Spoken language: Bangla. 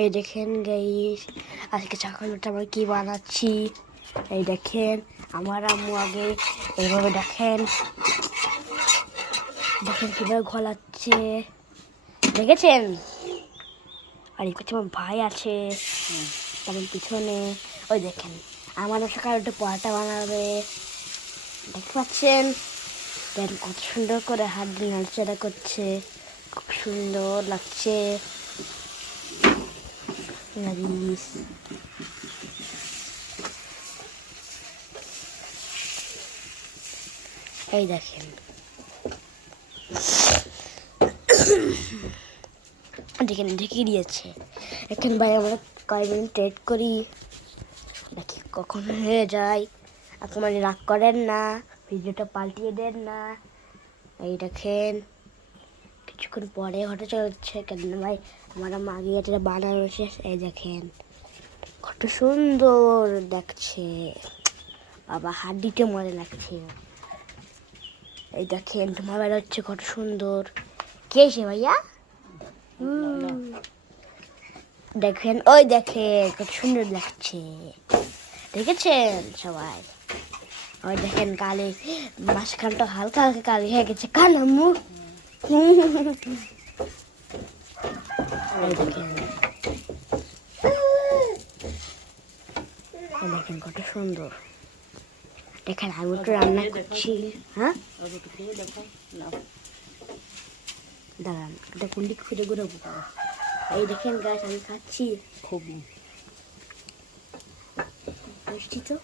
এই দেখেন গাইস, আজকে সকালটা আমরা কি বানাচ্ছি। এই দেখেন আমার আম্মু আগে এইভাবে দেখেন দেখেন কিভাবে ঘোলাচ্ছে, দেখেছেন। আর এই আমার ভাই আছে তেমন পিছনে। ওই দেখেন আমার সকাল একটু পরোটা বানাবে, দেখতে পাচ্ছেন। দেখেন কত সুন্দর করে হাত দিয়ে নাড়াচাড়া করছে, খুব সুন্দর লাগছে। এই দেখেন দেখেন ঢেকে দিয়েছে। এখন ভাই আমরা কয়েকদিন ট্রেড করি, দেখি কখন হয়ে যায়। আপনারা রাগ করেন না, ভিডিওটা পাল্টিয়ে দেন না। এই দেখেন কিছুক্ষণ পরে হতে চলছে, কেন ভাই আমার মাগে এটা বানানো শেষ। এই দেখেন কত সুন্দর দেখছে, বাবা হাত দিতে মজা লাগছে। এই দেখেন তোমার বেলা হচ্ছে কত সুন্দর। কে এসে ভাইয়া? দেখেন ওই দেখেন কত সুন্দর লাগছে, দেখেছেন সবাই। ওই দেখেন কালি মাঝখানটা হালকা হালকা কালি হয়ে গেছে, কান আম্মু। এই দেখেন দেখেন কত সুন্দর। দেখেন আমি তো রান্না করছি। হ্যাঁ দাঁড়ান, এটা কুন্ডি খুঁজে ঘুরে। এই দেখেন গাছ আমি খাচ্ছি, খুব মিষ্টি তো।